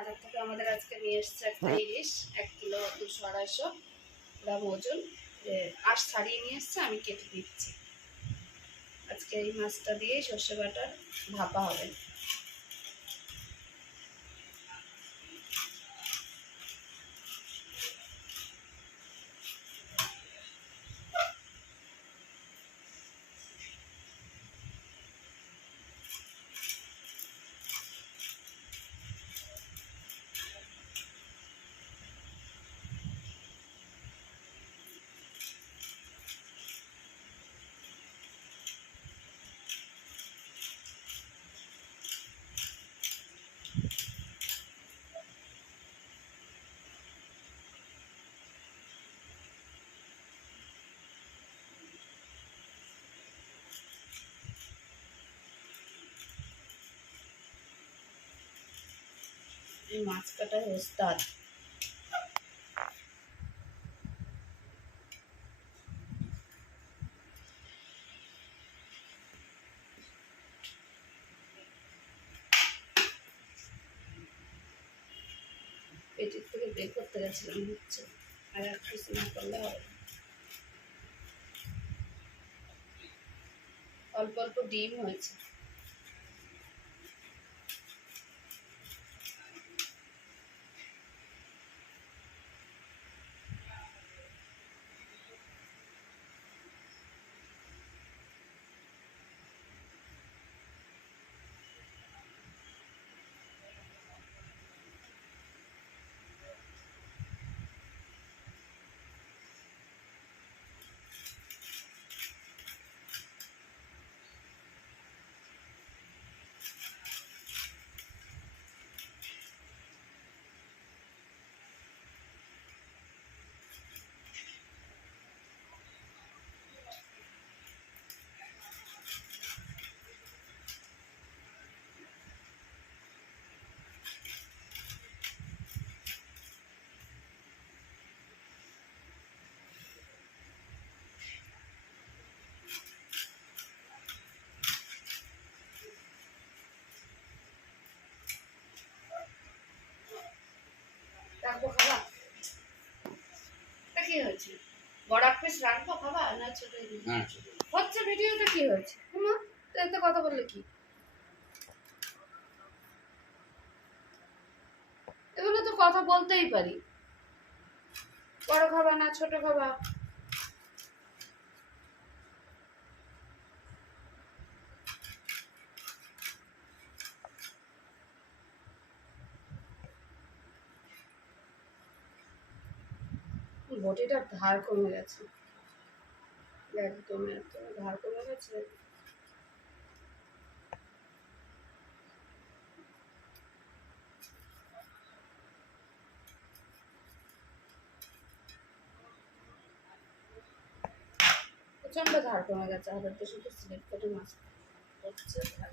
বাজার থেকে আমাদের আজকে নিয়ে এসছে একটা ইলিশ 1 কিলো 200-250 গ্রাম ওজন। আঁশ ছাড়িয়ে নিয়ে এসছে, আমি কেটে দিচ্ছি। আজকে এই মাছটা দিয়ে সর্ষে বাটার ভাপা হবে। এই মাছ কাটার ওস্তাদ। পেটের থেকে বের করতে গেছিলাম, হচ্ছে আর এক পিস না করলে হবে। অল্প অল্প ডিম হয়েছে। রাখবো খাবা? কি হয়েছে? বড় এক পিস রাখবো খাবা না ছোট? হচ্ছে ভিডিওটা কি হয়েছে? এতে কথা বললে কি? এগুলো তো কথা বলতেই পারি। বড় খাবা না ছোট খাবা? বটিটার ধার কমে গেছে, একদম ধার কমে গেছে। প্রচন্ড ধার কমে গেছে, হাতের শুধু স্লিপ কেটে মাছ হচ্ছে ধার।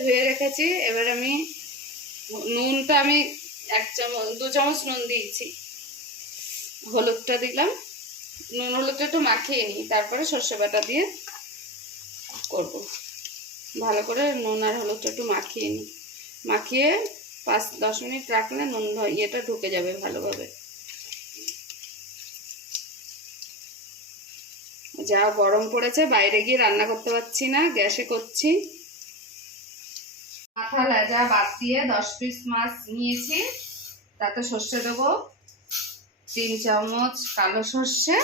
ধুয়ে রেখেছি। এবার আমি নুনটা আমি 2 চামচ নুন দিয়েছি, হলুদটা দিলাম। নুন হলুদটা একটু মাখিয়ে নিই, তারপরে সর্ষে বাটা দিয়ে করব। ভালো করে নুন আর হলুদটা একটু মাখিয়ে নিই, মাখিয়ে 5-10 মিনিট রাখলে নুন ইয়েটা ঢুকে যাবে ভালোভাবে। যা গরম পড়েছে, বাইরে গিয়ে রান্না করতে পারছি না, গ্যাসে করছি। মাথা লেজা বাদ দিয়ে 10 পিস মাছ নিয়েছি। তাতে সর্ষে দেবো 3 চামচ কালো সর্ষে,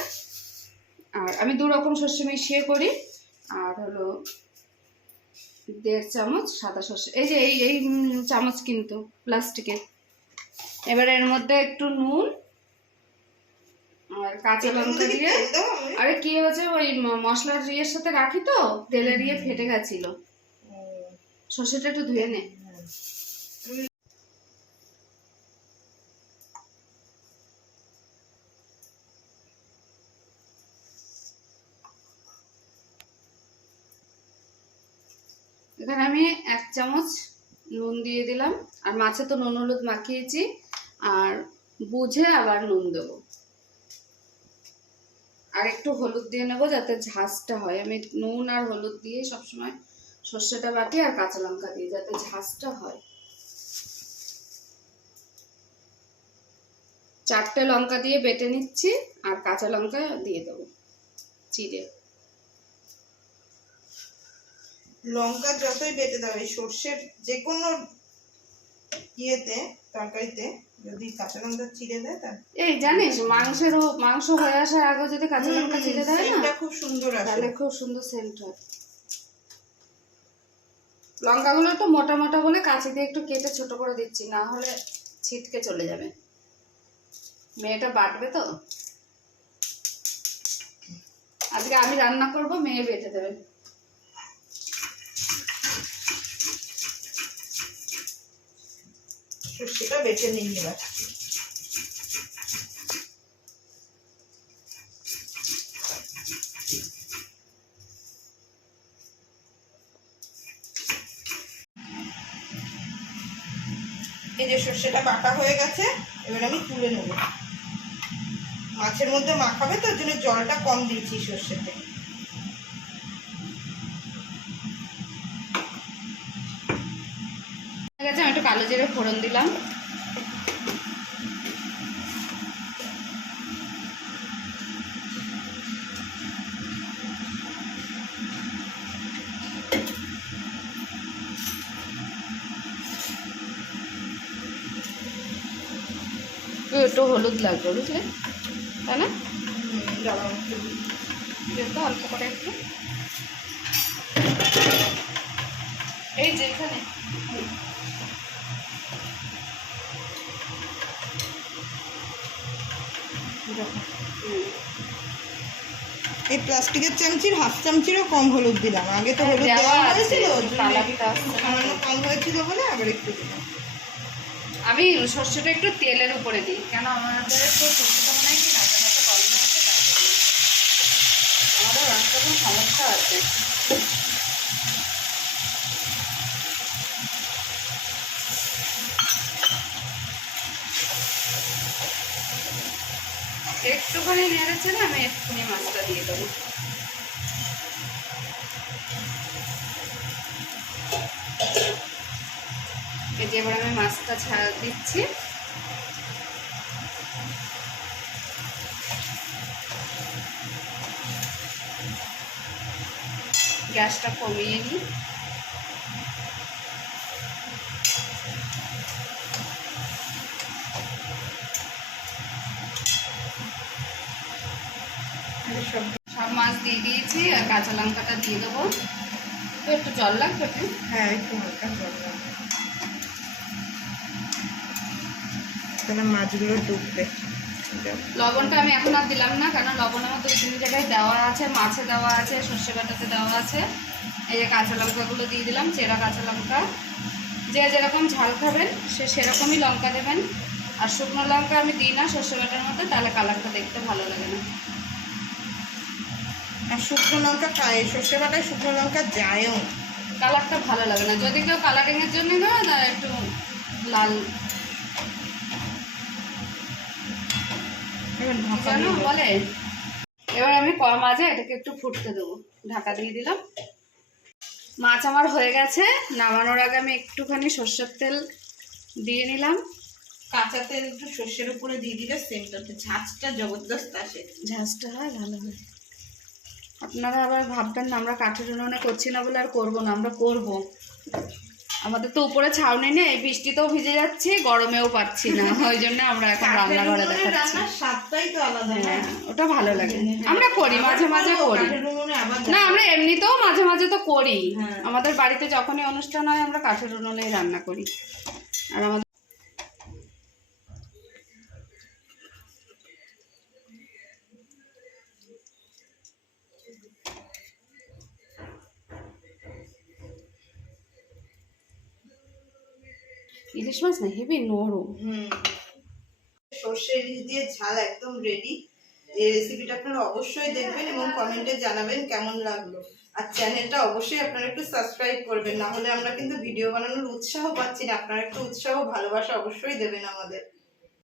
আর আমি 2 রকম সর্ষে মিশিয়ে করি। আর হলো 1.5 চামচ সাদা সর্ষে, এই যে এই চামচ কিন্তু প্লাস্টিকের। এবার এর মধ্যে একটু নুন আর কাঁচা লঙ্কা দিয়ে, আরে কি হয়েছে ওই মশলার ইয়ের সাথে রাখি তো তেলের ইয়ে ফেটে গেছিল। সর্ষেটা একটু ধুয়ে নে। এখানে আমি 1 চামচ নুন দিয়ে দিলাম, আর মাছে তো নুন হলুদ মাখিয়েছি, আর বুঝে আবার নুন দেবো। আর একটু হলুদ দিয়ে নেবো যাতে ঝাঁঝটা হয়। আমি নুন আর হলুদ দিয়ে সবসময় সর্ষেটা বাটি, আর কাঁচা লঙ্কা দিয়ে যাতে ঝাঁঝটা হয়। 4টে লঙ্কা দিয়ে বেটে নিচ্ছি, আর কাঁচা লঙ্কা দিয়ে দেবো চিড়ে। লঙ্কা যতই বেটে দাও, এই সর্ষের যে কোনো ইয়েতে তরকারিতে যদি কাঁচা লঙ্কা চিড়ে দেয় তা এই জানিস মাংস হয়ে আসার আগে যদি কাঁচা লঙ্কা চিড়ে দেয় না, খুব সুন্দর আসে, তাহলে খুব সুন্দর সেন্ট হয়। লঙ্কাগুলো একটু মোটা মোটা বলে কাঁচি দিয়ে একটু কেটে ছোট করে দিচ্ছি, না হলে ছিটকে চলে যাবে। মেয়েটা বাটবে তো, আজকে আমি রান্না করব, মেয়ে বেটে দেবে। সর্ষেটা বেটে নিই এবার। এই যে সর্ষেটা বাটা হয়ে গেছে, এবার আমি তুলে নেব। মাছের মধ্যে মাখাবে তো, জন্য জলটা কম দিয়েছি সর্ষেতে। ঠিক আছে, আমি একটু কালো জিরে ফোড়ন দিলাম। একটু হলুদ লাগবে, বুঝলে, তাই না? যেহেতু অল্প করে একটু, এই যে এখানে এই প্লাস্টিকের চামচির হাফ চামচিরও কম হলুদ দিলাম। আগে তো হলুদ দেওয়া হয়েছিল, সামান্য কম হয়েছিল বলে আবার একটু দিলাম। আমি সর্ষেটা একটু তেলের উপরে দিই, কেন আমাদের তো সর্ষেটা মনে হয় কি কাঁচা কাঁচা গন্ধ আছে, আমাদের রান্নাটা কোনো সমস্যা আছে। একটুখানি নেড়েছে না, আমি এক্ষুনি মাছটা দিয়ে দেবো। এই যে এবার আমি মাছটা ছাড় দিচ্ছি। গ্যাসটা কমিয়ে নিই। সব মাছ দিয়ে দিয়েছি, আর কাঁচা লঙ্কাটা দিয়ে দেবো। তো একটু জল লাগবে, হ্যাঁ একটু হালকা জল লাগবে, তাহলে মাছগুলো ডুববে। লবণটা আমি এখন আর দিলাম না, কারণ লবণ আমার 2-3 জায়গায় দেওয়া আছে, মাছে দেওয়া আছে, সর্ষে বাটাতে দেওয়া আছে। এই যে কাঁচা লঙ্কাগুলো দিয়ে দিলাম, চেরা কাঁচা লঙ্কা। যে যেরকম ঝাল খাবেন সে সেরকমই লঙ্কা দেবেন। আর শুকনো লঙ্কা আমি দিই না সর্ষে বাটার মধ্যে, তাহলে কালারটা দেখতে ভালো লাগে না। আর শুকনো লঙ্কা খায়, সর্ষে বাটায় শুকনো লঙ্কা যায়ও, কালারটা ভালো লাগে না। যদি কেউ কালারিংয়ের জন্য দেয়, তাহলে একটু লাল বলে। এবার আমি কম মাঝে এটাকে একটু ফুটতে দেবো, ঢাকা দিয়ে দিলাম। মাছ আমার হয়ে গেছে। নামানোর আগে আমি একটুখানি সর্ষের তেল দিয়ে নিলাম। কাঁচা তেল একটু সর্ষের উপরে দিয়ে দিলে সেন্টটা ঝাঁঝটা জবরদস্ত আসে, ঝাঁঝটা হয় ভালো হয়। আপনারা আবার ভাববেন না আমরা কাঠের উনুনে করছি না বলে আর করবো না, আমরা করব। আমাদের তো উপরে ছাউনি নেই, বৃষ্টিতেও ভিজে যাচ্ছি, গরমেও পাচ্ছি না, ওই জন্য আমরা এখন রান্নাঘরে দেখাচ্ছি। স্বাদটাই তো আলাদা। হ্যাঁ, ওটা ভালো লাগে, আমরা করি মাঝে মাঝে করি না, আমরা এমনিতেও মাঝে মাঝে তো করি। আমাদের বাড়িতে যখনই অনুষ্ঠান হয় আমরা কাঠের উনুনেই রান্না করি। আর আমাদের ইলিশ মাছ না হেবি নরম। সর্ষে ইলিশ দিয়ে ঝাল একদম রেডি। এই রেসিপিটা আপনারা অবশ্যই দেখবেন এবং কমেন্টে জানাবেন কেমন লাগলো। আর চ্যানেলটা অবশ্যই আপনারা একটু সাবস্ক্রাইব করবেন, না হলে আমরা কিন্তু ভিডিও বানানোর উৎসাহ পাচ্ছি না। আপনারা একটু উৎসাহ ভালোবাসা অবশ্যই দেবেন আমাদের।